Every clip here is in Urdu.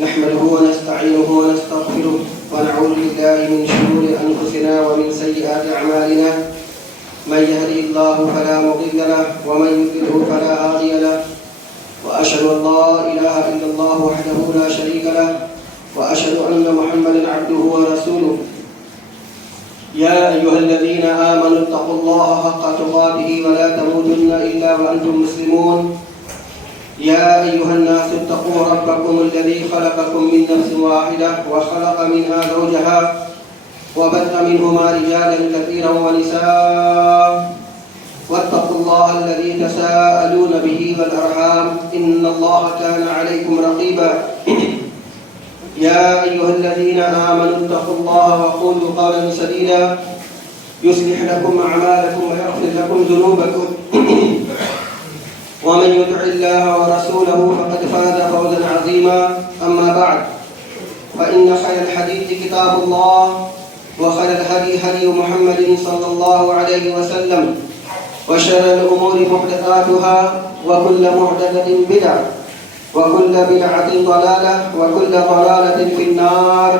نحمده ونستعينه ونستغفره ونعوذ بالله من شرور أنفسنا ومن سيئات أعمالنا من يهده الله فلا مضل له ومن يضلل فلا هادي له وأشهد أن لا إله إلا الله وحده لا شريك له وأشهد أن محمدا عبده ورسوله يا أيها الذين آمنوا اتقوا الله حق تقاته ولا تموتن إلا وأنتم مسلمون يا أيها الناس اتقوا ربكم الذي خلقكم من نفس واحدة وخلق منها زوجها وبث منهما رجالا كثيرا ونساء واتقوا الله الذي تساءلون به والأرحام إن الله كان عليكم رقيبا يا أيها الذين آمنوا اتقوا الله وقولوا قولا سديدا يصلح لكم أعمالكم ويغفر لكم ذنوبكم ومن يطع الله ورسوله فقد فاز فوزا عظيما أما بعد فإن خير الحديث كتاب الله وخير الهدي هدي محمد صلى الله عليه وسلم وشر الأمور محدثاتها وكل محدثة بدعة وكل بدعة ضلالة وكل ضلالة في النار.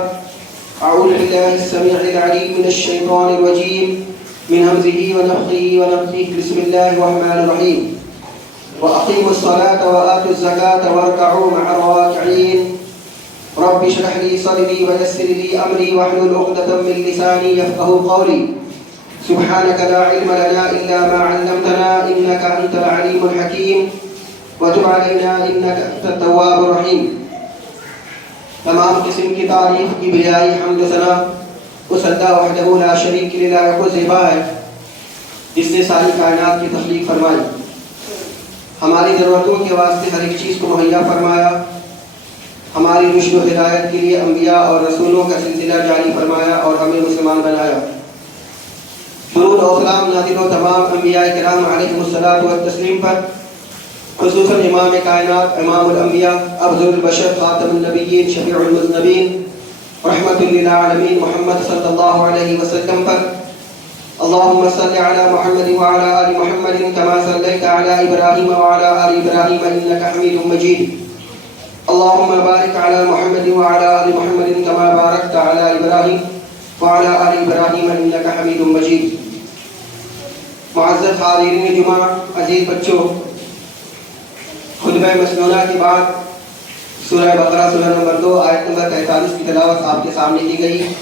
أعوذ بالله السميع العليم من الشيطان الرجيم من همزه ونفخه ونفثه. بسم الله الرحمن الرحيم. وأقيموا الصلاة وآتوا الزكاة واركعوا مع الراكعين. رب اشرح لي صدري ويسر لي أمري واحلل عقدة من لساني يفقهوا قولي. سبحانك لا علم لنا إلا ما علمتنا إنك أنت العليم الحكيم وتب علينا إنك أنت التواب الرحيم. تمام قسم کی تعریف کی بجائے حمد و ثنا اس اللہ وحدہ لا شریک له کو زیبا ہے جس نے ساری کائنات کی تخلیق فرمائی، ہماری ضرورتوں کے واسطے ہر ایک چیز کو مہیا فرمایا، ہماری رشد و ہدایت کے لیے انبیاء اور رسولوں کا سلسلہ جاری فرمایا اور ہمیں مسلمان بنایا. درود و سلام نازل ہو تمام انبیاء کرام علیہم الصلاۃ والتسلیم پر، خصوصاً امام کائنات، امام الانبیاء، افضل البشر، خاتم النبیین، شفیع المذنبین، رحمت للعالمین محمد صلی اللہ علیہ وسلم پر. اللهم صل على محمد وعلى آل محمد كما صليت على إبراهيم وعلى آل إبراهيم إنك حميد مجيد. اللهم بارك على محمد وعلى آل محمد كما باركت على إبراهيم وعلى آل إبراهيم إنك حميد مجيد. معزز حاضرین جمعہ، عزیز بچوں، خطبہ مسنونہ کے بعد سورہ بقرہ سورہ نمبر 2 آیت نمبر 43 کی تلاوت آپ کے سامنے کی گئی.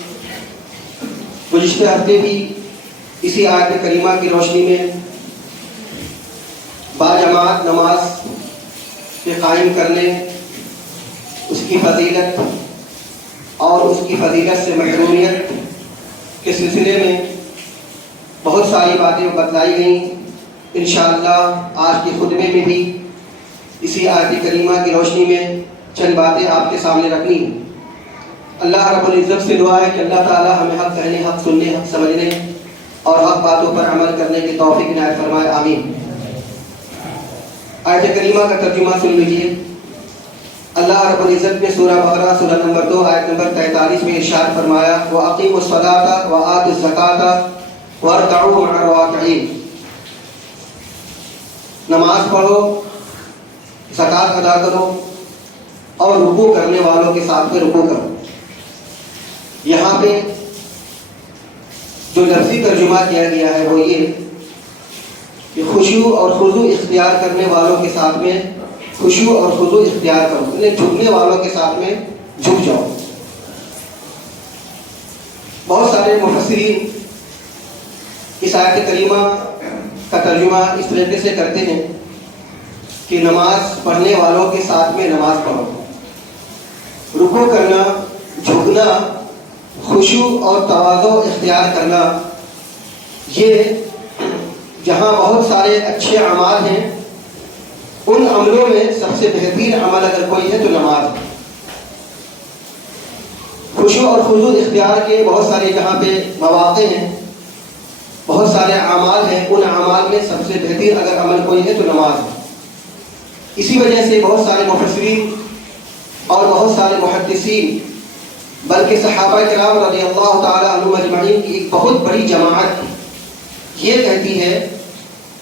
گزشتہ ہفتے بھی اسی آیت کریمہ کی روشنی میں باجماعت نماز کے قائم کرنے، اس کی فضیلت اور اس کی فضیلت سے محرومیت کے سلسلے میں بہت ساری باتیں بتلائی گئیں. انشاءاللہ آج کے خطبے میں بھی اسی آیت کریمہ کی روشنی میں چند باتیں آپ کے سامنے رکھنی. اللہ رب العزت سے دعا ہے کہ اللہ تعالی ہمیں حق کہنے، حق سننے، حق سمجھنے اور حق باتوں پر عمل کرنے کی توفیق عنایت فرمائے، آمین. آیت کریمہ کا ترجمہ سن لیجیے. اللہ رب العزت نے سورہ بقرہ سورہ نمبر 2 آیت نمبر 43 میں ارشاد فرمایا، وَأَقِيمُوا الصَّلَاةَ وَآتُوا الزَّكَاةَ وَارْكَعُوا مَعَ الرَّاكِعِينَ. نماز پڑھو، زکوٰۃ ادا کرو اور رکوع کرنے والوں کے ساتھ میں رکوع کرو. یہاں پہ جو لفظی ترجمہ کیا گیا ہے وہ یہ کہ خشوع اور خضوع اختیار کرنے والوں کے ساتھ میں خشوع اور خضوع اختیار کرو، یعنی جھکنے والوں کے ساتھ میں جھک جاؤ. بہت سارے مفسرین اس آیت کریمہ کا ترجمہ اس طریقے سے کرتے ہیں کہ نماز پڑھنے والوں کے ساتھ میں نماز پڑھو. رکوع کرنا، جھکنا، خشوع اور تواضع اختیار کرنا، یہ جہاں بہت سارے اچھے اعمال ہیں، ان عملوں میں سب سے بہترین عمل اگر کوئی ہے تو نماز ہے. خشوع اور خضوع اختیار کے بہت سارے جہاں پہ مواقع ہیں، بہت سارے اعمال ہیں، ان اعمال میں سب سے بہترین اگر عمل کوئی ہے تو نماز ہے. اسی وجہ سے بہت سارے مفسرین اور بہت سارے محدثین بلکہ صحابہ کرام رضی اللہ تعالی عنہم اجمعین کی ایک بہت بڑی جماعت یہ کہتی ہے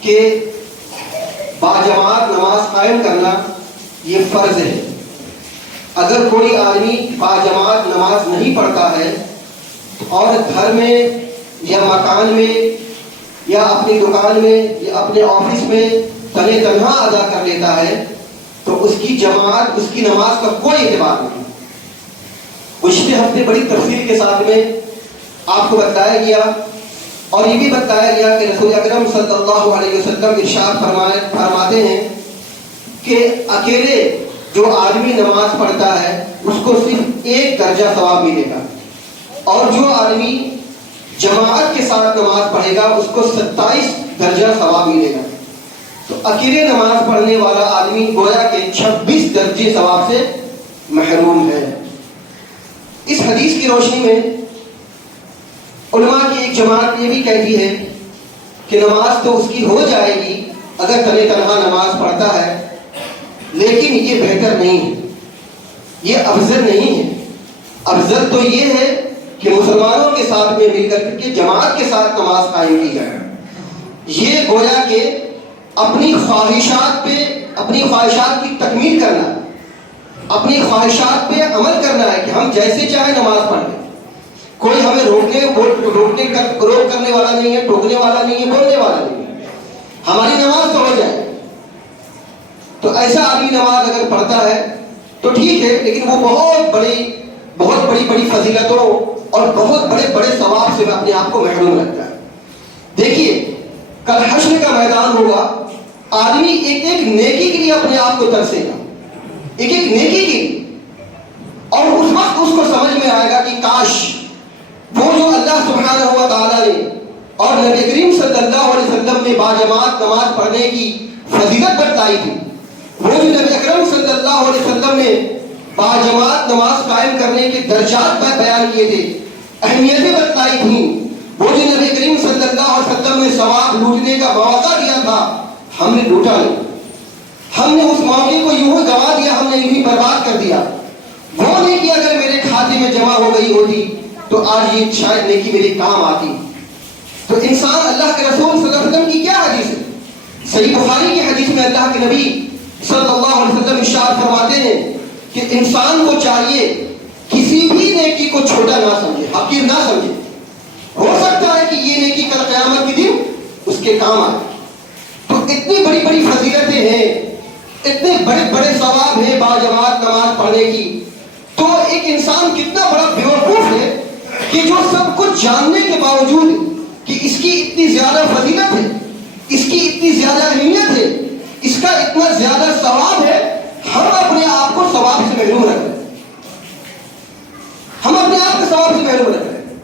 کہ باجماعت نماز قائم کرنا یہ فرض ہے. اگر کوئی آدمی باجماعت نماز نہیں پڑھتا ہے اور گھر میں یا مکان میں یا اپنی دکان میں یا اپنے آفس میں تنہا ادا کر لیتا ہے تو اس کی جماعت، اس کی نماز کا کوئی اعتبار نہیں. پچھلے ہفتے بڑی تفصیل کے ساتھ میں آپ کو بتایا گیا اور یہ بھی بتایا گیا کہ رسول اکرم صلی اللہ علیہ وسلم ارشاد فرماتے ہیں کہ اکیلے جو آدمی نماز پڑھتا ہے اس کو صرف 1 درجہ ثواب ملے گا، اور جو آدمی جماعت کے ساتھ نماز پڑھے گا اس کو 27 درجہ ثواب ملے گا. تو اکیلے نماز پڑھنے والا آدمی گویا کہ 26 درجے ثواب سے محروم ہے. اس حدیث کی روشنی میں علماء کی ایک جماعت یہ بھی کہتی ہے کہ نماز تو اس کی ہو جائے گی اگر تنہا نماز پڑھتا ہے، لیکن یہ بہتر نہیں ہے، یہ افضل نہیں ہے. افضل تو یہ ہے کہ مسلمانوں کے ساتھ میں مل کر کے جماعت کے ساتھ نماز قائم کی جائے. یہ گویا کہ اپنی خواہشات پہ، اپنی خواہشات کی تکمیل کرنا، اپنی خواہشات پہ عمل کرنا ہے کہ ہم جیسے چاہے نماز پڑھ لیں. کوئی ہمیں روک کرنے والا نہیں ہے، ٹوکنے والا نہیں ہے، بولنے والا نہیں ہے. ہماری نماز تو ہو جائے. تو ایسا آدمی نماز اگر پڑھتا ہے تو ٹھیک ہے، لیکن وہ بہت بڑی فضیلتوں اور بہت بڑے ثواب سے اپنے آپ کو محروم رکھتا ہے. دیکھیے کل حشر کا میدان ہوگا، آدمی ایک نیکی کے لیے اپنے آپ کو ترسے گا، ایک نیکی کی، اور اس وقت اس کو سمجھ میں آئے گا کہ کاش وہ جو اللہ سبحانہ و تعالیٰ نے اور نبی کریم صلی اللہ علیہ وسلم نے باجماعت نماز پڑھنے کی فضیلت بتائی تھی، وہ جو نبی اکرم صلی اللہ علیہ وسلم نے باجماعت نماز قائم کرنے کے درجات پر بیان کیے تھے، اہمیتیں بتلائی تھیں، وہ جو نبی کریم صلی اللہ علیہ وسلم نے ثواب لوٹنے کا موقع دیا تھا، ہم نے لوٹا نہیں. ہم نے اس موقع کو یوں ہی گوا دیا، ہم نے یوں ہی برباد کر دیا. وہ نیکی اگر میرے کھاتے میں جمع ہو گئی ہوتی تو آج یہ شاید نیکی میرے کام آتی. تو انسان، اللہ کے رسول صلی اللہ علیہ وسلم کی کیا حدیث ہے؟ صحیح بخاری کی حدیث میں اللہ کے نبی صلی اللہ علیہ وسلم ارشاد فرماتے ہیں کہ انسان کو چاہیے کسی بھی نیکی کو چھوٹا نہ سمجھے، حقیر نہ سمجھے. ہو سکتا ہے کہ یہ نیکی کل قیامت کے دن اس کے کام آئے. تو اتنی بڑی فضیلتیں ہیں، اتنے بڑے ثواب ہیں باجماعت نماز پڑھنے کی. تو ایک انسان کتنا بڑا بیوقوف ہے کہ جو سب کچھ جاننے کے باوجود کہ اس کی اتنی زیادہ فضیلت ہے، اس کی اتنی زیادہ اہمیت ہے، اس کا اتنا زیادہ ثواب ہے، ہم اپنے آپ کو ثواب سے محروم رکھ رہے ہیں. ہم اپنے آپ کو ثواب سے محروم رکھ رہے ہیں.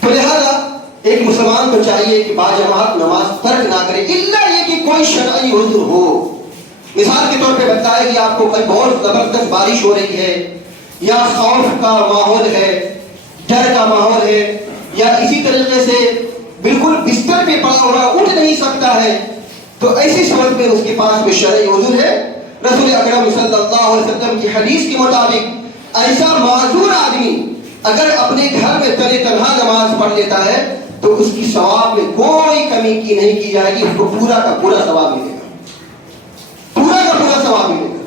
تو لہذا ایک مسلمان کو چاہیے کہ باجماعت نماز ترک نہ کرے، الا یہ کہ کوئی شرعی عذر ہو. مثال کے طور پہ بتائے کہ آپ کو کوئی بہت زبردست بارش ہو رہی ہے، یا خوف کا ماحول ہے، ڈر کا ماحول ہے، یا اسی طریقے سے بالکل بستر پہ پڑا ہوا اٹھ نہیں سکتا ہے، تو ایسی صورت میں اس کے پاس میں شرعی عذر ہے. رسول اکرم صلی اللہ علیہ وسلم کی حدیث کے مطابق ایسا معذور آدمی اگر اپنے گھر میں تنہا نماز پڑھ لیتا ہے تو اس کی ثواب میں کوئی کمی کی نہیں کی جائے گی، اس کو پورا کا پورا ثواب ملے گا، پورا کا پورا ثواب ملے گا.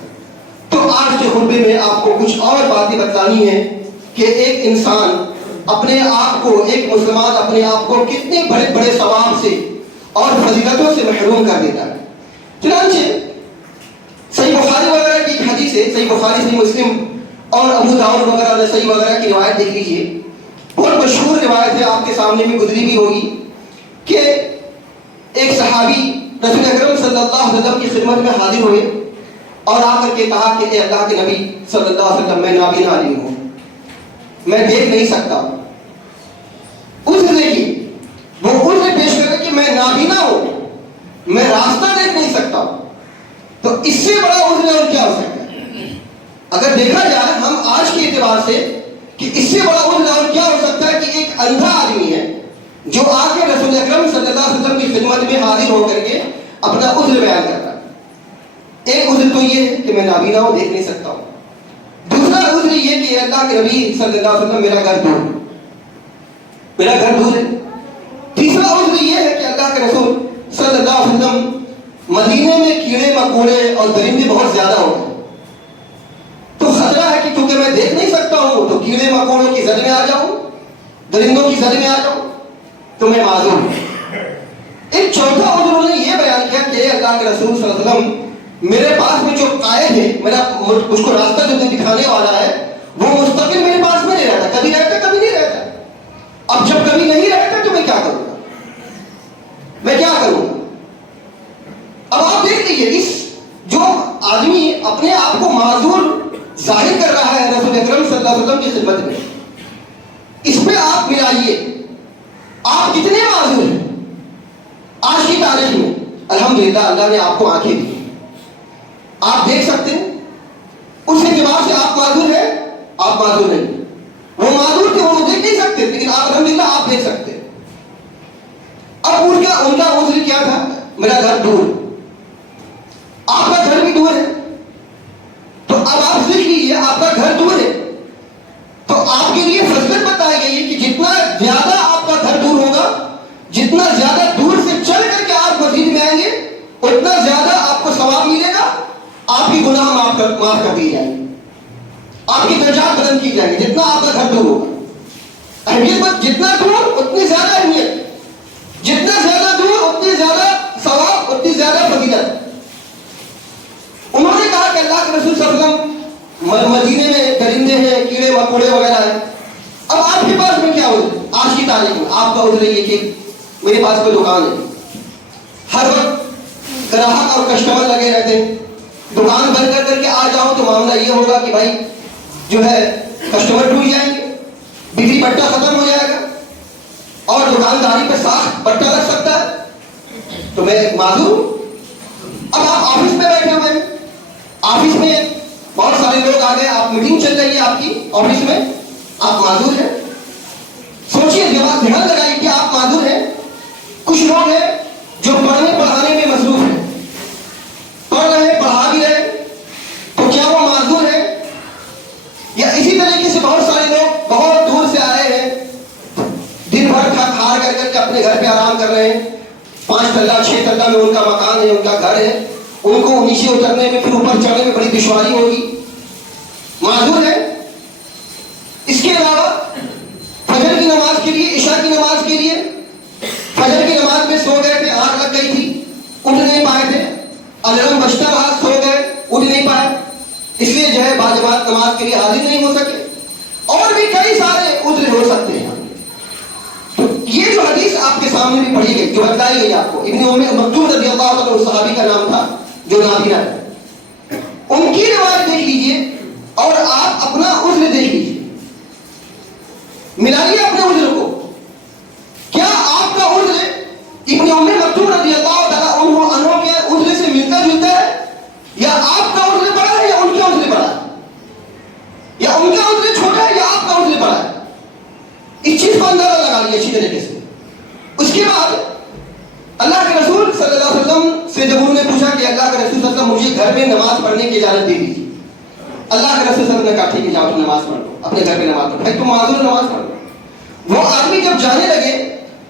تو آج کے خطبے میں آپ کو کچھ اور باتیں بتانی ہیں کہ ایک انسان اپنے آپ کو، ایک مسلمان اپنے آپ کو کتنے بڑے ثواب سے اور فضیلتوں سے محروم کر دیتا ہے. چنانچہ صحیح بخاری وغیرہ کی ایک حدیث ہے، صحیح بخاری، صحیح مسلم اور ابو داؤد وغیرہ صحیح وغیرہ کی روایت دیکھ لیجیے. بہت مشہور روایت ہے، آپ کے سامنے بھی گزری بھی ہوگی کہ ایک صحابی رسول اکرم صلی اللہ علیہ وسلم کی خدمت میں حاضر ہوئے اور آ کر کے کہا کہ اے اللہ کے نبی صلی اللہ علیہ وسلم، میں نابینا آدمی ہوں، میں دیکھ نہیں سکتا. عذر دیکھیے، وہ عذر پیش کرے کہ میں نابینا ہوں، میں راستہ دیکھ نہیں سکتا. تو اس سے بڑا عذر اور کیا ہو سکتا ہے؟ اگر دیکھا جائے ہم آج کے اعتبار سے کہ اس سے بڑا عذر اور کیا ہو سکتا ہے کہ ایک اندھا آدمی ہے جو آ کے رسول اکرم صلی اللہ علیہ وسلم کی خدمت میں حاضر ہو کر کے اپنا عذر بیان کرتا ہے. ایک عذر تو یہ ہے کہ میں نابینا ہوں، دیکھ نہیں سکتا ہوں. دوسرا عذر یہ کہ اللہ کے نبی صلی اللہ علیہ وسلم، میرا گھر دور ہے. تیسرا عذر یہ ہے کہ اللہ کے رسول صلی اللہ علیہ وسلم، مدینے میں کیڑے مکوڑے اور درندے بہت زیادہ ہوتے ہیں، میں دیکھ نہیں سکتا ہوں تو کیڑے مکوڑوں کی زد میں آ جاؤں, درندوں کی زد میں آ جاؤں, تو میں معذور ہوں. ایک چوتھا عذر انہوں نے یہ بیان کیا کہ اللہ کے رسول صلی اللہ علیہ وسلم, میرے پاس میں جو قائد ہے, اس کو راستہ جو دکھانے والا ہے, وہ مستقل میرے پاس میں نہیں رہتا, کبھی رہتا کبھی نہیں رہتا. اب جب کبھی نہیں رہتا تو میں کیا کروں گا, میں کیا کروں گا؟ اب آپ دیکھ لیجیے, اس جو آدمی اپنے آپ کو معذور ظاہر کر رہا ہے رسول اکرم صلی اللہ علیہ وسلم کی خدمت میں, اس میں آپ ملائیے آپ کتنے معذور ہیں. آج کی تاریخ میں الحمدللہ اللہ نے آپ کو آنکھیں دی, آپ دیکھ سکتے ہیں, اس اعتبار سے آپ معذور ہیں, آپ معذور نہیں. وہ معذور تھے, وہ دیکھ نہیں سکتے, لیکن آپ الحمدللہ آپ دیکھ سکتے ہیں. اب ان کا عذر کیا تھا, میرا گھر دور, آپ کا گھر بھی دور ہے. تو اب آپ دیکھ لیجیے, آپ کا گھر دور ہے تو آپ کے لیے فضیلت بتائی گئی ہے کہ جتنا زیادہ آپ کا گھر دور ہوگا, جتنا زیادہ دور سے چل کر کے آپ مسجد میں آئیں گے, اتنا زیادہ آپ کو ثواب ملے گا, آپ کی گناہ معاف کر دی جائیں گے, آپ کی درجات بلند کی جائیں گے. جتنا آپ کا گھر دور ہوگا, اہمیت جتنا دور اتنی زیادہ اہمیت, جتنا زیادہ دور اتنی زیادہ ثواب, اتنی زیادہ فضیلت. انہوں نے کہا کہ اللہ کے رسول صلی اللہ علیہ وسلم مدینے میں درندے ہیں, کیڑے مکوڑے وغیرہ ہیں. اب آپ کے پاس میں کیا عذر, آج کی تاریخ میں آپ کا عذر یہ کہ میرے پاس کوئی دکان ہے, ہر وقت گراہک اور کسٹمر لگے رہتے ہیں, دکان بند کر کے آ جاؤ تو معاملہ یہ ہوگا کہ بھائی جو ہے کسٹمر ٹوٹ جائیں گے, بجلی پٹا ختم ہو جائے گا, اور دکانداری پہ ساخت پٹا لگ سکتا ہے, تو میں ایک معذور ہوں. اب آپ آفس میں بیٹھے ہوئے ہیں, آفس میں بہت سارے لوگ آ گئے, آپ میٹنگ چل رہی ہے آپ کی آفس میں, آپ معذور ہیں. سوچیے, دھیان لگائیے کہ آپ معذور ہیں. کچھ لوگ ہیں جو پڑھنے پڑھانے میں مصروف ہیں, پڑھ رہے ہیں, پڑھا بھی رہے, تو کیا وہ معذور ہیں؟ یا اسی طریقے سے بہت سارے لوگ بہت دور سے آئے ہیں, دن بھر تھک ہار کر کے اپنے گھر پہ آرام کر رہے ہیں, 5 تلہ 6 تلہ میں ان کا مکان ہے, ان کا گھر ہے, ان کو نیچے اترنے میں پھر اوپر چڑھنے میں بڑی دشواری ہوگی, معذور ہے. اس کے علاوہ فجر کی نماز کے لیے, عشاء کی نماز کے لیے, فجر کی نماز میں سو گئے تھے, آگ لگ گئی تھی, اٹھ نہیں پائے تھے, الارم بجتا رہا, سو گئے, اٹھ نہیں پائے, اس لیے جو ہے باجماعت نماز کے لیے حاضر نہیں ہو سکے, اور بھی کئی سارے عذر ہو سکتے ہیں. تو یہ جو حدیث آپ کے سامنے بھی پڑھی گئی, جو بتائی گئی آپ کو, ابن ام مکتوم رضی اللہ عنہ صحابی کا نام تھا جو نابینا ہے, ان کی روایت دیکھ لیجئے اور آپ اپنا عذر دیکھ لیجئے, ملائیے اپنے عذر کو. کیا آپ کا عذر ابن ام مکتوم رضی اللہ تعالیٰ عنہ کے عذر سے ملتا جلتا ہے, یا آپ کا عذر بڑا ہے یا ان کا عذر بڑا ہے, یا ان کا عذر چھوٹا ہے یا آپ کا عذر بڑا ہے؟ اس چیز کو اندازہ لگا لیجیے اچھی طریقے سے. اس کے بعد اللہ کے رسول صلی اللہ علیہ وسلم سے جب انہوں نے پوچھا کہ اللہ کے رسول صلی اللہ علیہ وسلم مجھے گھر میں نماز پڑھنے کی اجازت دے دیجیے, اللہ کے رسول صلی اللہ علیہ وسلم نے کہا ٹھیک ہے, جاؤ نماز پڑھ لو, اپنے گھر میں نماز پڑھو, بھائی تم معذور نماز پڑھ لو. وہ آدمی جب جانے لگے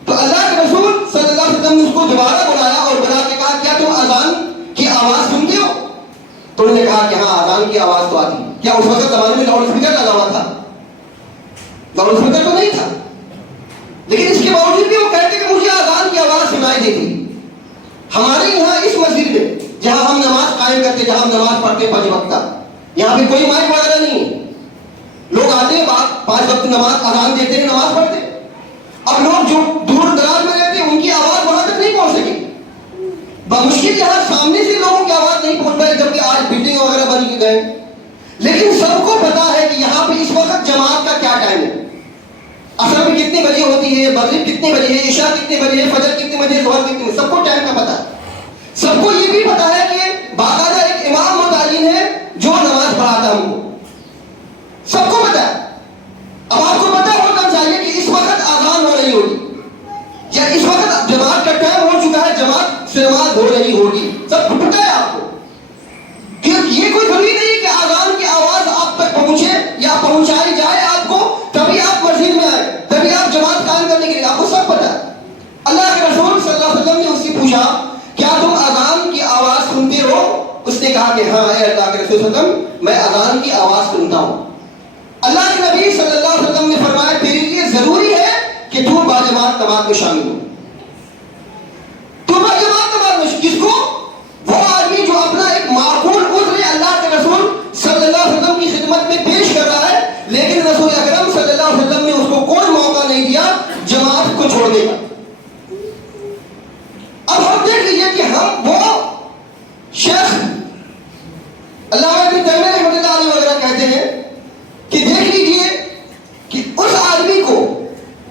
تو اللہ کے رسول صلی اللہ علیہ وسلم نے اس کو دوبارہ بلایا اور بلا کے کہا کیا تم اذان کی آواز سنتے ہو؟ تو انہوں نے کہا کہ ہاں اذان کی آواز تو آتی. کیا اس وقت زمانے میں لاؤڈ اسپیکر لگا ہوا تھا؟ لاؤڈ اسپیکر تو نہیں تھا, لیکن اس کے باوجود بھی وہ کہتے کہ مجھے اذان کی آواز سنائی دیتی. ہمارے یہاں اس مسجد میں جہاں ہم نماز قائم کرتے, جہاں ہم نماز پڑھتے 5 وقت کا, یہاں پہ کوئی مائک وغیرہ نہیں ہے. لوگ آتے ہیں, 5 وقت نماز اذان دیتے ہیں, نماز پڑھتے. اب لوگ جو دور دراز میں رہتے ہیں ان کی آواز وہاں تک نہیں پہنچ سکے, بمشکل یہاں سامنے سے لوگوں کی آواز نہیں پہنچ پائی, جبکہ آج بلڈنگ وغیرہ بن گئے. لیکن سب کو پتا ہے کہ یہاں پہ اس وقت جماعت کا کیا ٹائم ہے, عصر میں کتنے بجے ہوتی ہے, مغرب کتنے بجے ہے, عشاء کتنے بجے ہے, فجر کتنے بجے, ظہر کتنے بجے, سب کو ٹائم کا پتا ہے. سب کو یہ بھی پتا ہے کہ باقاعدہ ایک امام متعین ہے جو نماز پڑھاتا ہم کو, سب کو پتا ہے. اب آپ کو پتا ہونا چاہیے کہ اس وقت آزان ہو رہی ہوگی, یا اس وقت جماعت کا ٹائم ہو چکا ہے, جماعت سے نماز ہو رہی ہوگی, سب پتا ہے آپ کو. یہ کوئی ضروری نہیں کہ آزان کی آواز آپ تک پہنچے یا پہنچائی جائے آپ کو تبھی آپ مسجد میں آئے, تبھی آپ جماعت قائم کرنے کے لیے, آپ کو سب پتا ہے. اللہ کے رسول صلی اللہ علیہ وسلم نے اس سے پوچھا کیا تم اذان کی آواز سنتے ہو؟ اس نے کہا کہ ہاں اے اللہ کے رسول صلی اللہ علیہ وسلم, میں اذان کی آواز سنتا ہوں. اللہ کے نبی صلی اللہ علیہ وسلم نے فرمایا تیرے لیے ضروری ہے کہ تو باجماعت نماز میں شامل ہو. تو باجماعت نماز میں کس کو؟ وہ آدمی جو اپنا ایک معقول عذر اللہ کے رسول صلی اللہ علیہ وسلم کی خدمت میں پیش کر رہا ہے، لیکن رسول اکرم صلی اللہ علیہ وسلم نے اس کو کوئی موقع نہیں دیا جماعت کو چھوڑنے کا. اب ہم دیکھ لیجیے کہ ہم وہ شیخ علامہ ابن تیمیہ رحمۃ اللہ علیہ وغیرہ کہتے ہیں کہ دیکھ لیجیے کہ اس آدمی کو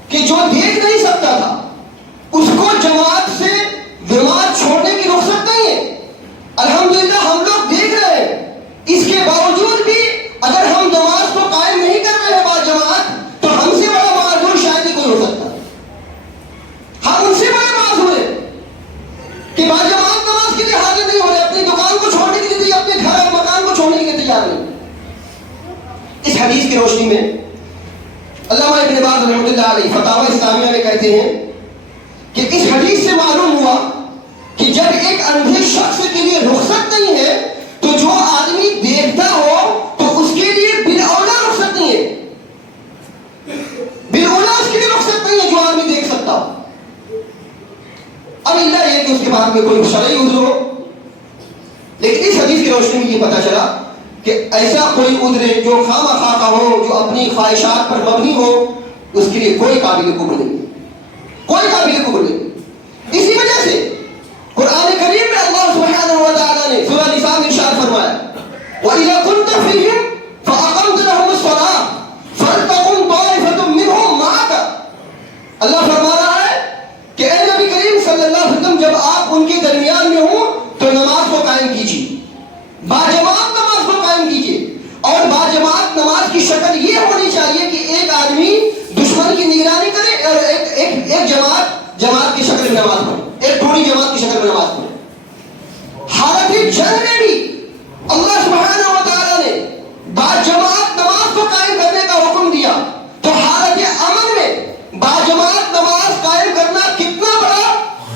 کہ جو دیکھ نہیں سکتا تھا اس کو جماعت سے جماعت چھوڑنے کی رخصت نہیں ہے. الحمدللہ ہم لوگ دیکھ رہے ہیں، اس کے باوجود بھی اگر ہم نماز کو قائم نہیں کر رہے ہیں با جماعت تو ہم سے بڑا معذور شاید ہی کوئی ہو سکتا. ہم ان سے بڑے معذور ہیں کہ با جماعت نماز کے لیے حاضر نہیں ہو رہے، اپنی دکان کو چھوڑنے کے لیے، اپنے گھر اور مکان کو چھوڑنے کے لیے تیار نہیں. اس حدیث کی روشنی میں علامہ ابن باز رحمۃ اللہ علیہ فتاوی اسلامیہ میں کہتے ہیں کہ اس حدیث سے معلوم ہوا کہ جب ایک اندھے شخص کے لیے رخصت نہیں ہے تو جو آدمی دیکھتا ہو تو اس کے لیے بالاولیٰ رخصت نہیں ہے. بالاولیٰ اس کے لیے رخصت نہیں ہے جو آدمی دیکھ سکتا ہو. اب اللہ یہ کہ اس کے بعد میں کوئی شرعی عذر ہو، لیکن اس حدیث کی روشنی میں یہ پتا چلا کہ ایسا کوئی عذر جو خواہ کا ہو، جو اپنی خواہشات پر مبنی ہو، اس کے لیے کوئی قابل قبول نہیں، کوئی قابل قبول نہیں. اسی وجہ سے قرآن کریم میں اللہ سبحانہ و تعالیٰ نے سورہ نساء میں ارشاد فرمایا وَإِذَا كُنْتَ فِيهِمْ فَأَقَمْتَ لَهُمُ الصَّلَاةَ فَلْتَقُمْ طَائِفَةٌ مِّنْهُمْ مَعَكَ. اللہ فرما رہا ہے کہ اے نبی کریم صلی اللہ علیہ وسلم جب آپ ان کے درمیان میں ہوں تو نماز کو قائم کیجیے، باجماعت نماز کو قائم کیجیے. اور باجماعت نماز کی شکل یہ ہونی چاہیے کہ ایک آدمی دشمن کی نگرانی کرے اور ایک جماعت کی شکل میں نماز پڑھے، ایک تھوڑی جماعت کی شکل میں نماز پڑھے. حالت جنگ میں بھی اللہ سبحانہ و تعالیٰ نے باجماعت نماز کو قائم کرنے کا حکم دیا، تو حالت امن میں باجماعت نماز قائم کرنا کتنا بڑا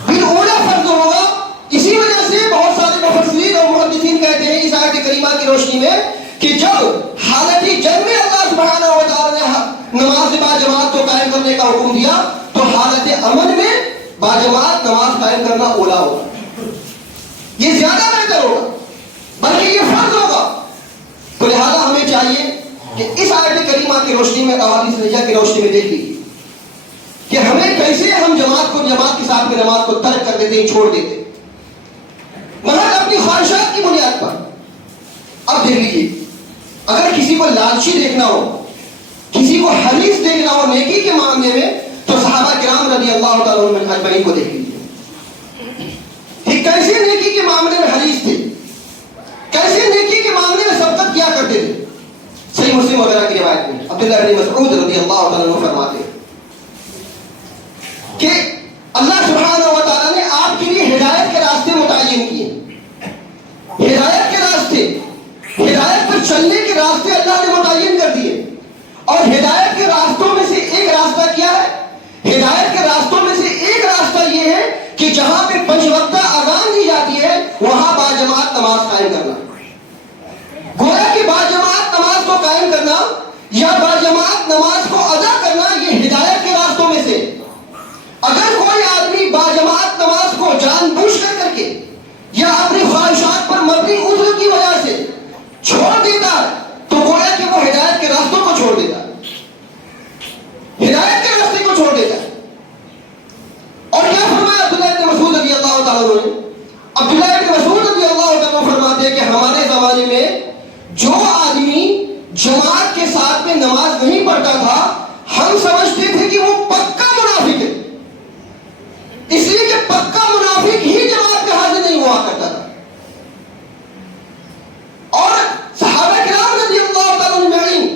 بالاولیٰ فرض ہوگا. اسی وجہ سے بہت سارے مفسرین اور محدثین کہتے ہیں اس آیت کریمہ کی روشنی میں کہ جب حالت جنگ میں اللہ سبحانہ و تعالیٰ نے نماز باجماعت کو قائم کرنے کا حکم دیا تو حالت امن میں باجماعت نماز قائم کرنا اولا ہوگا، یہ زیادہ بہتر ہوگا، بلکہ یہ فرض ہوگا. تو لہذا ہمیں چاہیے کہ اس آیت کریمہ کی روشنی میں، احادیث نبویہ کی روشنی میں دیکھ لیجیے کہ ہمیں کیسے ہم جماعت کے ساتھ میں نماز کو ترک کر دیتے ہیں، چھوڑ دیتے ہیں محض اپنی خواہشات کی بنیاد پر. اب دیکھ لیجیے اگر کسی کو لالچی دیکھنا ہو، کسی کو حریص دیکھنا ہو نیکی کے معاملے میں، تو صحابہ کرام رضی اللہ تعالیٰ عنہم اجمعین کو دیکھ لیجیے کہ کیسے نیکی کے معاملے میں حریص تھے، کیسے نیکی کے معاملے میں سبقت کیا کرتے تھے. صحیح مسلم وغیرہ کی روایت میں عبداللہ بن مسعود رضی اللہ تعالیٰ عنہ فرماتے ہیں کہ اللہ سبحانہ و تعالیٰ نے آپ کے لیے ہدایت کے راستے متعین کیے. ہدایت کے راستے، ہدایت پر چلنے کے راستے اللہ نے متعین کر دیے. اور ہدایت کے راستوں میں سے ایک راستہ کیا ہے؟ ہدایت کے راستوں میں سے ایک راستہ یہ ہے کہ جہاں پہ 5 وقتہ اذان دی جاتی ہے وہاں باجماعت نماز قائم کرنا. گویا کہ باجماعت نماز کو قائم کرنا یا باجماعت نماز کو ادا کرنا یہ ہدایت کے راستوں میں سے. اگر کوئی آدمی باجماعت نماز کو جان بوجھ کر کے یا اپنی خواہشات پر مبنی عذر کی وجہ سے چھوڑ دیتا ہے تو گویا کہ وہ ہدایت کے راستوں کو چھوڑ دیتا ہے، ہدایت کے راستے کو چھوڑ دیتا ہے. اور کیا فرمایا عبداللہ بن مسعود رضی اللہ تعالیٰ عنہ نے؟ عبداللہ بن مسعود رضی اللہ تعالیٰ عنہ فرماتے ہیں کہ ہمارے زمانے میں جو آدمی جماعت کے ساتھ میں نماز نہیں پڑھتا تھا ہم سمجھتے تھے کہ وہ پکا منافق ہے، اس لیے کہ پکا منافق ہی جماعت کا حاضر نہیں ہوا کرتا تھا. اور صحابہ کرام رضی اللہ تعالیٰ عنہ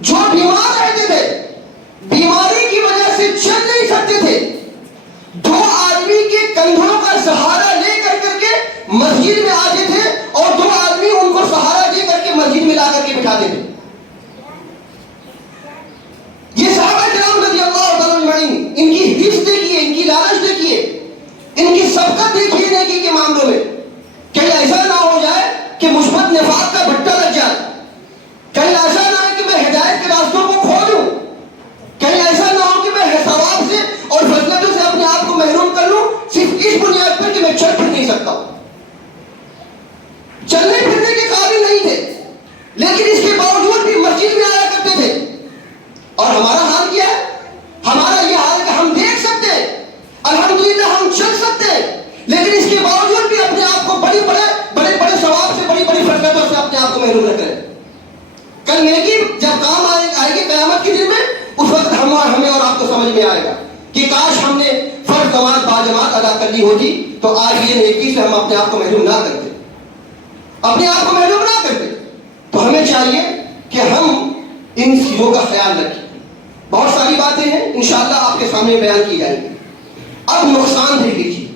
جو بیمار رہتے تھے، بیماری کی وجہ سے چل نہیں سکتے تھے، 2 آدمی کے کندھوں کا سہارا لے کر کے مسجد میں آتے تھے اور 2 آدمی ان کو سہارا دے کر کے مسجد میں لا کر کے بٹھاتے تھے. یہ صحابہ کرام رضی اللہ تعالیٰ عنہ ان کی حفظ دیکھیے، ان کی لالچ دیکھیے، ان کی سبقت دیکھیے نیکی کے معاملوں میں. کہیں ایسا نہ ہو جائے کہ مثبت نفاق کا بھٹا لگ جائے، کہیں ایسا نہ ہو کہ میں ہدایت لیکن اس کے باوجود بھی مسجد میں آیا کرتے تھے. اور ہمارا حال کیا ہے؟ ہمارا یہ حال ہے کہ ہم دیکھ سکتے ہیں، الحمدللہ ہم چل سکتے ہیں، لیکن اس کے باوجود بھی اپنے آپ کو بڑے بڑے ثواب سے، بڑی فرصتوں سے اپنے آپ کو محروم نہ کریں. کل نیکی جب کام آئے گی قیامت کے دن میں، اس وقت ہمیں اور آپ کو سمجھ میں آئے گا کہ کاش ہم نے فرض نماز باجماعت ادا کر لی ہوتی تو آج یہ نیکی سے ہم اپنے آپ کو محروم نہ کرتے، اپنے آپ کو محروم نہ کرتے. تو ہمیں چاہیے کہ ہم ان چیزوں کا خیال رکھیں. بہت ساری باتیں ہیں انشاءاللہ آپ کے سامنے بیان کی جائیں گی. اب نقصان دیکھ لیجیے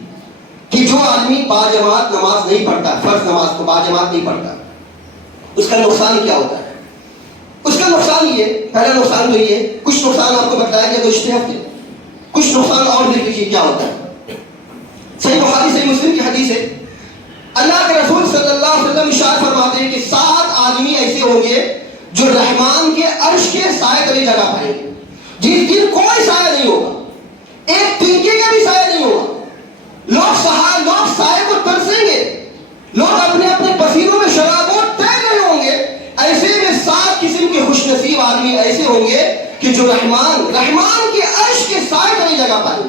کہ جو آدمی باجماعت نماز نہیں پڑھتا، فرض نماز کو باجماعت نہیں پڑھتا، اس کا نقصان کیا ہوتا ہے؟ اس کا نقصان یہ، پہلا نقصان تو یہ، کچھ نقصان آپ کو بتلایا گیا گزشتہ ہفتے، کچھ نقصان اور دیکھ لیجیے کیا ہوتا ہے. صحیح بخاری صحیح مسلم کی حدیث ہے، اللہ کے رسول صلی اللہ علیہ وسلم ارشاد فرماتے ہیں کہ 7 آدمی ایسے ہوں گے جو رحمان کے عرش کے سائے تلے جگہ پائیں گے، جس دن کوئی سایہ نہیں ہوگا، ایک تنکے کا بھی سایہ نہیں ہوگا. لوگ سائے کو ترسیں گے، لوگ اپنے اپنے پسینوں میں شرابوں طے نہیں ہوں گے. ایسے میں 7 قسم کے خوش نصیب آدمی ایسے ہوں گے کہ جو رحمان کے عرش کے سائے تلے جگہ پائیں گے.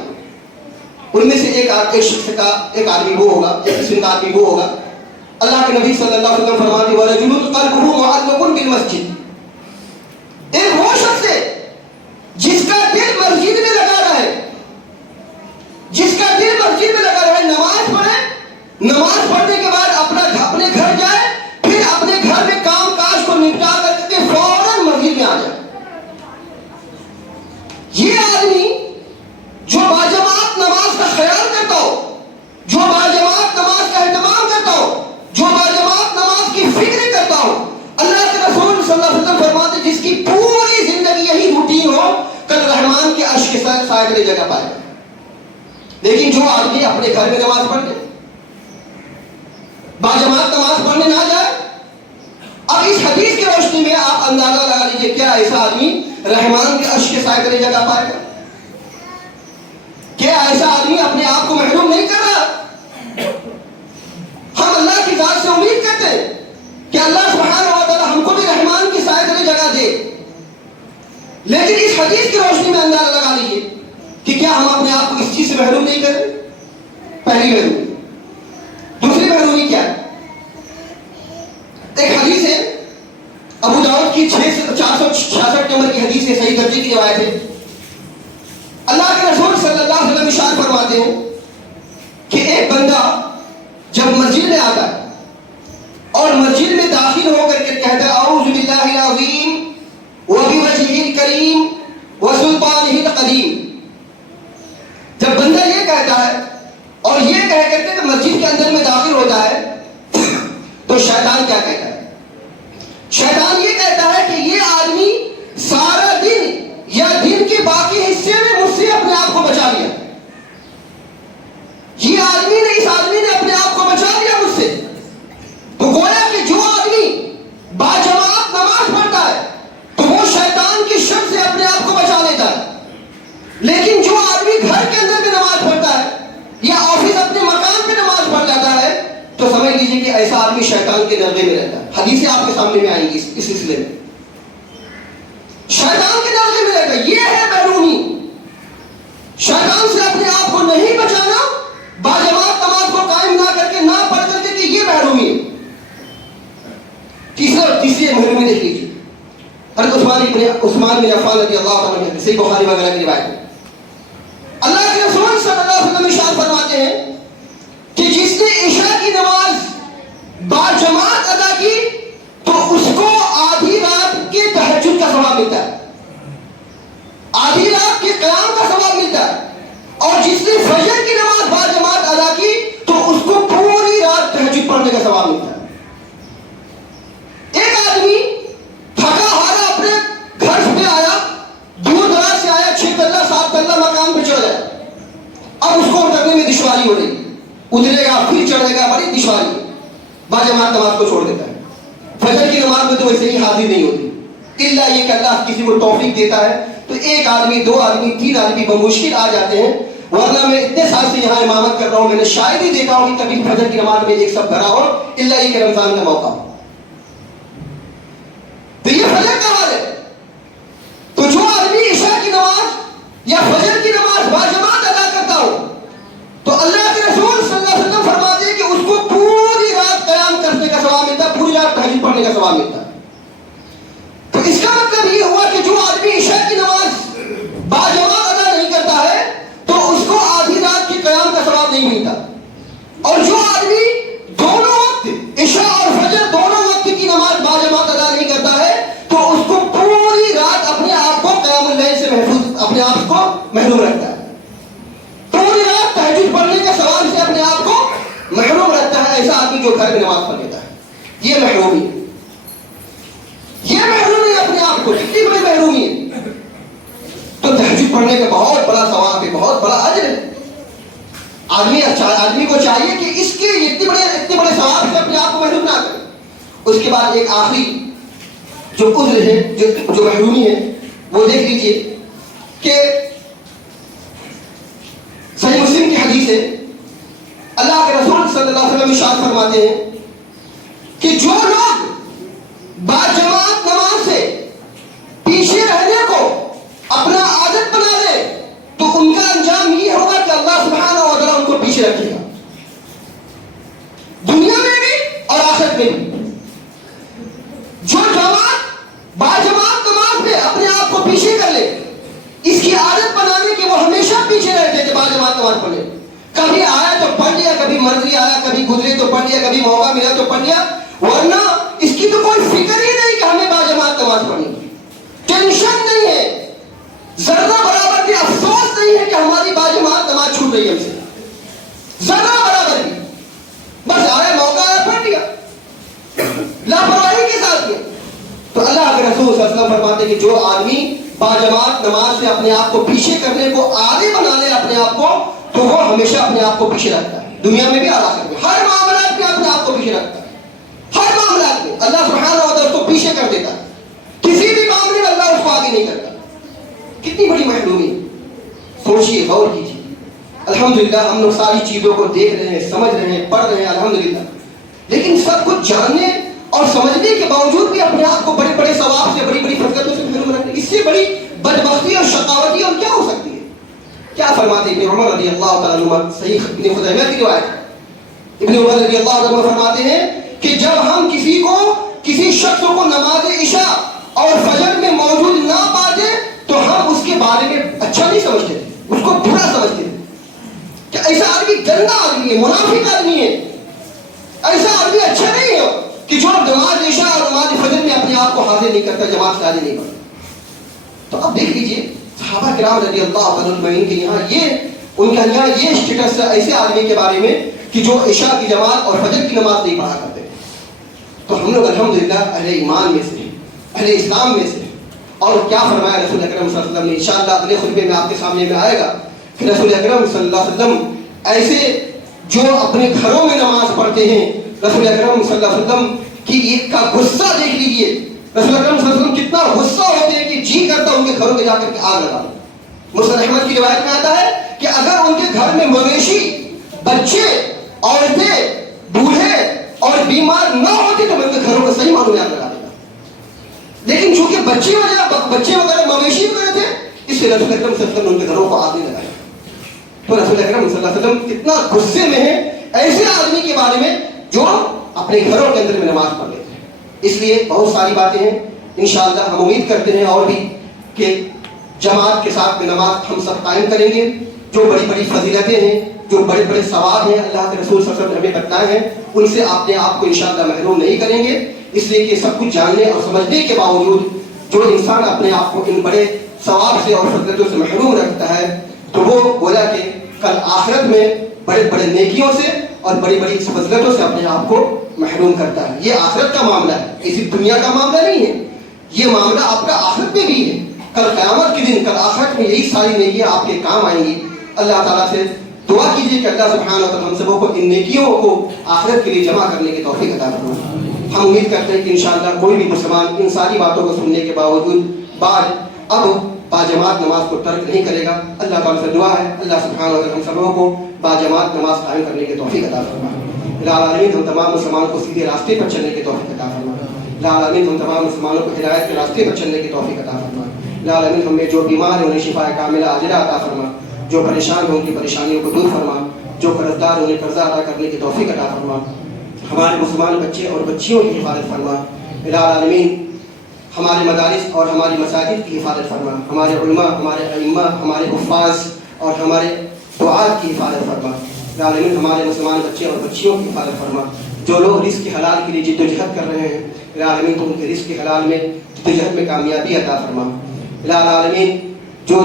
ان میں سے ایک شخص کا ایک آدمی وہ ہوگا، ایک قسم کا آدمی وہ ہوگا. اللہ کے نبی صلی اللہ علیہ وسلم فرماتے ہیں وَرَجُلٌ قَلْبُهُ مُعَلَّقٌ بِالْمَسْجِدِ، ایک وہ شخص ہے جس کا دل مسجد میں لگا رہے، جس کا دل مسجد میں لگا رہے، نماز پڑھے، نماز پڑھنے کے بعد اپنے گھر جائے، پھر اپنے گھر میں کام کاج کو نپٹا کر کے فوراً مسجد میں آ جائے. یہ آدمی جو باجماعت نماز کا خیال کرتا ہو، جو باجماعت نماز کا اہتمام کرتا ہو، جو باجماعت نماز کی فکر کرتا ہو، اللہ کے رسول صلی اللہ علیہ وسلم فرماتے جس کی پوری زندگی یہی روٹین ہو، کل رحمان کے عرش کے سائے تلے جگہ پائے. لیکن جو آدمی اپنے گھر میں نماز پڑھ لے، باجماعت نماز پڑھنے نہ جائے، اب اس حدیث کی روشنی میں آپ اندازہ لگا لیجئے کیا ایسا آدمی رحمان کے عرش کے سائے تلے جگہ پائے گا؟ کیا ایسا آدمی اپنے آپ کو محروم نہیں کر رہا؟ ہم اللہ کی ذات سے امید کرتے ہیں کہ اللہ سبحانہ و تعالی ہم کو بھی رحمان کی سائے تلے جگہ دے، لیکن اس حدیث کی روشنی میں اندازہ لگا لیجئے کہ کیا ہم اپنے آپ کو اس چیز سے محروم نہیں کریں؟ پہلی محرومی. دوسری محرومی کیا ہے؟ ایک حدیث ہے ابو داؤد کی 466 نمبر کی حدیث ہے، صحیح درجے کی روایت ہے. اللہ کے رسول صلی اللہ علیہ وسلم ارشاد فرماتے ہیں کہ ایک بندہ جب مسجد میں آتا ہے اور مسجد میں داخل ہو کر کے کہتا ہے اعوذ باللہ العظیم وبوجہہ الکریم وسلطانہ القدیم، جب بندہ یہ کہتا ہے اور یہ کہہ کر کے مسجد کے اندر میں داخل ہوتا ہے تو شیطان کیا کہتا ہے؟ شیطان یہ کہتا ہے کہ یہ آدمی سارا دن یا دن کے باقی حصے میں مجھ سے اپنے آپ کو بچا لیا، یہ آدمی نے، اس آدمی نے اپنے آپ کو بچا لیا مجھ سے. تو گویا کہ جو آدمی باجماعت نماز پڑھتا ہے تو وہ شیطان کی شر سے اپنے آپ کو بچا لیتا ہے، لیکن جو آدمی گھر کے اندر بھی نماز پڑھتا ہے یا آفس اپنے مکان پہ نماز پڑھ جاتا ہے تو سمجھ لیجیے کہ ایسا آدمی شیطان کے نرغے میں رہتا ہے. حدیثیں آپ کے سامنے میں آئیں گی اس سلسلے میں. شیطان کے نرغے میں رہتا ہے، یہ ہے محرومی. شیطان سے اپنے آپ کو نہیں بچانا، باجماعت نماز کو قائم نہ کر کے، نہ پڑھ کر کے، کہ یہ محرومی ہے. تیسری محرومی دیکھ لیجیے، حضرت عثمان بن عفان رضی اللہ عنہ، صحیح بخاری وغیرہ کی روایت ہے. اللہ کے رسول صلی اللہ علیہ وسلم ارشاد فرماتے ہیں کہ جس نے عشاء کی نماز باجماعت ادا کی تو اس کو آدھی رات کے تہجد کا ثواب ملتا ہے، آدھی رات کے قیام کا ثواب ملتا ہے. اور جس نے فجر کی نماز باجماعت ادا کی تو اس کو پوری رات تہجد پڑھنے کا ثواب ملتا ہے. ایک آدمی تھکا ہارا اپنے گھر پہ آیا، دور دراز سے آیا، 6 تلہ 7 تلہ مکان پہ چڑھ گیا، اب اس کو اترنے میں دشواری ہو رہی، اترے گا پھر چڑھے گا، بڑی دشواری، باجماعت نماز کو چھوڑ دیتا ہے. فجر کی نماز میں تو ویسے ہی حاضر نہیں ہوتی، الا یہ کہ اللہ کسی کو توفیق دیتا ہے تو 1 آدمی 2 آدمی 3 آدمی بمشکل آ جاتے ہیں. ورنہ میں اتنے سال سے یہاں امامت کر رہا ہوں، میں نے شاید ہی دیکھا ہوں کہ کبھی فجر کی نماز میں ایک سب بھرا ہو، الا یہ کہ رمضان کا موقع. تو اس کا مطلب یہ ہوا کہ جو آدمی عشاء کی نماز باجماعت ادا نہیں کرتا ہے تو اس کو آدھی رات کے قیام کا ثواب نہیں ملتا، اور جو آدمی دونوں وقت عشاء اور فجر دونوں وقت کی نماز باجماعت ادا نہیں کرتا ہے تو اس کو پوری رات اپنے آپ کو قیام اللیل سے محفوظ، اپنے آپ کو محروم رکھتا ہے، پوری رات تہجد پڑھنے کے ثواب سے اپنے آپ کو محروم رکھتا ہے ایسا آدمی جو گھر میں نماز پڑھ لیتا ہے۔ یہ محرومی ہے، یہ محرومی اپنے آپ کو، کتنی بڑی محرومی ہے۔ تو تہجد پڑھنے کا بہت بڑا ثواب ہے، بہت بڑا اجر ہے۔ آدمی کو چاہیے کہ اس کے اتنے بڑے ثواب سے اپنے آپ کو محروم نہ کرے۔ اس کے بعد ایک آخری جو عذر ہے، جو محرومی ہے، وہ دیکھ لیجئے کہ صحیح مسلم کی حدیث ہے، اللہ کے رسول صلی اللہ علیہ وسلم ارشاد فرماتے ہیں کہ جو لوگ باجماعت نماز سے پیچھے رہنے کو اپنا عادت بنا لے تو ان کا انجام یہ ہوگا کہ اللہ سبحانہ و تعالیٰ ان کو پیچھے رکھے گا، دنیا میں بھی اور آخرت میں بھی۔ جو باجماعت نماز میں اپنے آپ کو پیچھے کر لے، اس کی عادت بنانے کے وہ ہمیشہ پیچھے رہتے تھے باجماعت نماز پڑھنے، کبھی آیا تو پڑھ لیا، کبھی مرضی آیا، کبھی گزرے تو پڑھ لیا، کبھی موقع ملا تو پڑھ لیا، ورنہ اس کی تو کوئی فکر ہی نہیں کہ ہمیں باجماعت نماز پڑھنی، ٹینشن نہیں ہے، ذرہ برابر بھی افسوس نہیں ہے کہ ہماری باجماعت نماز چھوٹ رہی ہے ہم سے، ذرہ برابر بھی، بس آیا موقع آیا پڑھ لیا، لاپرواہی کے ساتھ میں۔ تو اللہ کے رسول صلی اللہ علیہ وسلم فرماتے ہیں کہ جو آدمی باجماعت نماز سے اپنے آپ کو پیچھے کرنے کو عادی بنا لے اپنے آپ کو، تو وہ ہمیشہ اپنے آپ کو پیچھے رکھتا ہے، دنیا میں بھی اور آخرت میں، ہر معاملات میں اپنے آپ کو پیچھے رکھتا ہے، ہر معاملات میں اللہ سبحانہ و تعالیٰ اس کو پیچھے کر دیتا ہے، کسی بھی معاملے میں اللہ اس کو آگے نہیں کرتا۔ کتنی بڑی محرومی، سوچئے، غور کیجیے۔ الحمدللہ ہم لوگ ساری چیزوں کو دیکھ رہے ہیں، سمجھ رہے ہیں، پڑھ رہے ہیں الحمدللہ، لیکن سب کچھ جاننے اور سمجھنے کے باوجود بھی اپنے آپ کو بڑے بڑے ثواب سے، بڑی بڑی فضیلتوں سے محروم رکھنے، اس سے بڑی بدبختی اور شقاوتی اور کیا ہو سکتی ہے؟ کیا فرماتے ابن عمر رضی اللہ تعالیٰ عنہ، صحیح ابن خزیمہ کی روایت، ابن عمر رضی اللہ عنہ فرماتے ہیں کہ جب ہم کسی شخص کو نماز عشاء اور فجر میں موجود نہ پاتے تو ہم اس کے بارے میں اچھا نہیں سمجھتے تھے، اس کو برا سمجھتے تھے کہ ایسا آدمی گندا آدمی ہے، منافق آدمی ہے، ایسا آدمی اچھا نہیں ہے کہ جو نماز عشاء اور نماز فجر میں اپنے آپ کو حاضر نہیں کرتا، جماعت سے حاضر نہیں کرتا۔ تو اب دیکھ لیجئے صحابہ کرام رضی اللہ عنہ کے یہاں ان کا یہاں یہ اسٹیٹس ہے ایسے آدمی کے بارے میں کہ جو عشاء کی جماعت اور فجر کی نماز نہیں پڑھا کرتے۔ تو ہم لوگ الحمدللہ اہل ایمان میں سے، اہل اسلام میں سے، اور کیا فرمایا رسول اکرم صلی اللہ علیہ وسلم نے، انشاءاللہ اگلے خطبے میں آپ کے سامنے میں آئے گا کہ رسول اکرم صلی اللہ علیہ وسلم ایسے جو اپنے گھروں میں نماز پڑھتے ہیں، رسول اکرم صلی اللہ علیہ وسلم کی ایک کا غصہ دیکھ لیجئے، رسول اکرم صلی اللہ علیہ وسلم کتنا غصہ ہوتے ہیں کہ جی کرتا ان کے گھروں میں جا کر کے آگ لگا۔ مسند احمد کی روایت میں آتا ہے کہ اگر ان کے گھر میں مویشی، بچے، عورتیں، بوڑھے اور بیمار نہ ہوتے تو ان کے گھروں کو صحیح معلوم آگ لگا دیتا، لیکن چونکہ بچے وغیرہ مویشی وغیرہ تھے، اس لیے رسول اکرم صلی اللہ علیہ وسلم نے ان کے گھروں کو آگ نہیں لگایا۔ تو رسول اکرم صلی اللہ علیہ وسلم کتنا غصے میں ہیں ایسے آدمی کے بارے میں جو اپنے گھروں کے اندر میں نماز پڑھ لیتے ہیں۔ اس لیے بہت ساری باتیں ہیں، انشاءاللہ ہم امید کرتے ہیں اور بھی کہ جماعت کے ساتھ میں نماز ہم سب قائم کریں گے۔ جو بڑی بڑی فضیلتیں ہیں، جو بڑے بڑے ثواب ہیں اللہ کے رسول صلی اللہ علیہ وسلم نے ہمیں بتائے ہیں، ان سے اپنے آپ کو انشاءاللہ محروم نہیں کریں گے۔ اس لیے کہ سب کچھ جاننے اور سمجھنے کے باوجود جو انسان اپنے آپ کو ان بڑے ثواب سے اور فضیلتوں سے محروم رکھتا ہے تو وہ گویا کہ کل آخرت میں بڑے بڑے نیکیوں سے اور بڑی بڑی فضیلتوں سے اپنے آپ کو محروم کرتا ہے۔ یہ آخرت کا معاملہ ہے، اسی دنیا کا معاملہ نہیں ہے، یہ معاملہ آپ کا آخرت میں بھی ہے۔ کل قیامت کے دن، کل آخرت میں یہی ساری نیکیاں آپ کے کام آئیں گی۔ اللہ تعالیٰ سے دعا کیجیے کہ اللہ سبحانہ و تعالیٰ ہم سبوں کو ان نیکیوں کو آخرت کے لیے جمع کرنے کی توفیق عطا فرمائے۔ ہم امید کرتے ہیں کہ انشاءاللہ کوئی بھی مسلمان ان ساری باتوں کو سننے کے باوجود اب باجماعت نماز کو ترک نہیں کرے گا۔ اللہ تعالیٰ سے دعا ہے اللہ سبحانہ و تعالیٰ ہم سبوں کو باجماعت نماز قائم کرنے کی توفیق عطا فرمائے۔ العالمین ہم تمام مسلمانوں کو سیدھے راستے پر چلنے کی توفیق عطا فرمائے۔ العالمین ہم تمام مسلمانوں کو ہدایت کے راستے پر چلنے کی توفیق عطا فرمائے۔ العالمین ہم میں جو بیمار ہیں انہیں شفا کاملہ عاجلہ عطا فرما، جو پریشان ہیں ان کی پریشانیوں کو دور فرما، جو قرض دار انہیں قرضہ ادا کرنے کی توفیق عطا فرما۔ ہمارے مسلمان بچے اور بچیوں کی حفاظت فرما۔ العالمین ہمارے مدارس اور ہماری مساجد کی حفاظت فرما، ہمارے علماء، ہمارے ائمہ، ہمارے حفاظ اور ہمارے دعات کی حفاظت فرما۔ یا عالمین ہمارے مسلمان بچے اور بچیوں کی حفاظت فرما، جو لوگ رزق کے حلال کے لیے جد و جہد کر رہے ہیں، یا عالمین تو ان کے رزق کے حلال میں جد و جہد میں کامیابی عطا فرما۔ یا عالمین جو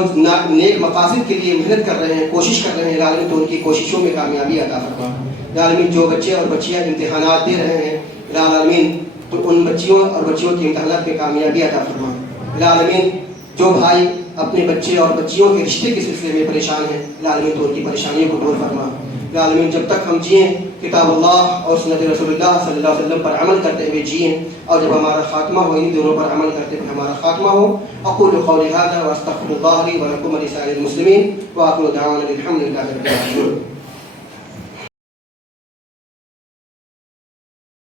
نیک مقاصد کے لیے محنت کر رہے ہیں، کوشش کر رہے ہیں، یا عالمین تو ان کی کوششوں میں کامیابی عطا فرما۔ یا عالمین جو بچے اور بچیاں امتحانات دے رہے ہیں، یا عالمین تو ان بچیوں اور بچیوں کی امتحانات میں کامیابی عطا فرما۔ یا عالمین جو بھائی اپنے بچے اور بچیوں کے رشتے کے سلسلے میں پریشان ہیں، یا عالمین تو ان کی پریشانیوں کو دور فرما۔ یا عالمین جب تک ہم جئیں کتاب اللہ اور سنت رسول اللہ صلی اللہ علیہ وسلم پر عمل کرتے ہوئے جئیں، اور جب ہمارا خاتمہ ہو ان دونوں پر عمل کرتے ہوئے ہمارا خاتمہ ہو۔ اقول قولی ھذا واستغفر اللہ لی ولکم ولسائر المسلمین، وآخر دعوانا الحمد للہ رب العالمین۔